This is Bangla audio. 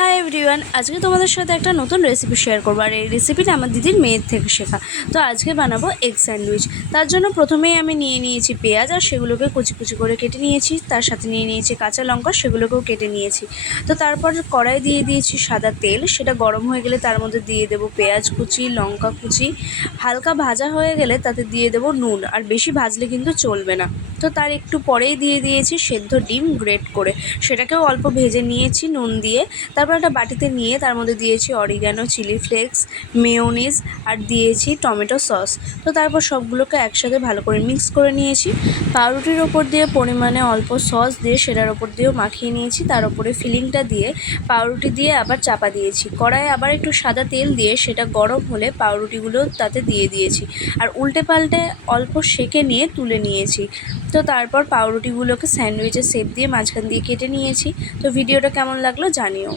হাই এভরিওয়ান, আজকে তোমাদের সাথে একটা নতুন রেসিপি শেয়ার করবো। আর এই রেসিপিটা আমার দিদির মেয়ের থেকে শেখা। তো আজকে বানাবো এগ স্যান্ডউইচ। তার জন্য প্রথমেই আমি নিয়ে নিয়েছি পেঁয়াজ, আর সেগুলোকে কুচি কুচি করে কেটে নিয়েছি। তার সাথে নিয়ে নিয়েছি কাঁচা লঙ্কা, সেগুলোকেও কেটে নিয়েছি। তো তারপর কড়াই দিয়ে দিয়েছি সাদা তেল, সেটা গরম হয়ে গেলে তার মধ্যে দিয়ে দেবো পেঁয়াজ কুচি, লঙ্কা কুচি। হালকা ভাজা হয়ে গেলে তাতে দিয়ে দেবো নুন, আর বেশি ভাজলে কিন্তু চলবে না। তো তার একটু পরেই দিয়ে দিয়েছি সেদ্ধ ডিম গ্রেট করে, সেটাকেও অল্প ভেজে নিয়েছি নুন দিয়ে। তারপর একটা বাটিতে নিয়ে তার মধ্যে দিয়েছি অরিগ্যানো, চিলি ফ্লেক্স, মেয়োনিজ, আর দিয়েছি টমেটো সস। তো তারপর সবগুলোকে একসাথে ভালো করে মিক্স করে নিয়েছি। পাউরুটির ওপর দিয়ে পরিমাণে অল্প সস দিয়ে সেটার ওপর দিয়েও মাখিয়ে নিয়েছি। তার ওপরে ফিলিংটা দিয়ে পাউরুটি দিয়ে আবার চাপা দিয়েছি। কড়াইয়ে আবার একটু সাদা তেল দিয়ে সেটা গরম হলে পাউরুটিগুলো তাতে দিয়ে দিয়েছি, আর উল্টে পাল্টে অল্প সেঁকে নিয়ে তুলে নিয়েছি। তো তারপর পাউরুটিগুলোকে স্যান্ডউইচের শেপ দিয়ে মাঝখান দিয়ে কেটে নিয়েছি। তো ভিডিওটা কেমন লাগলো জানিও।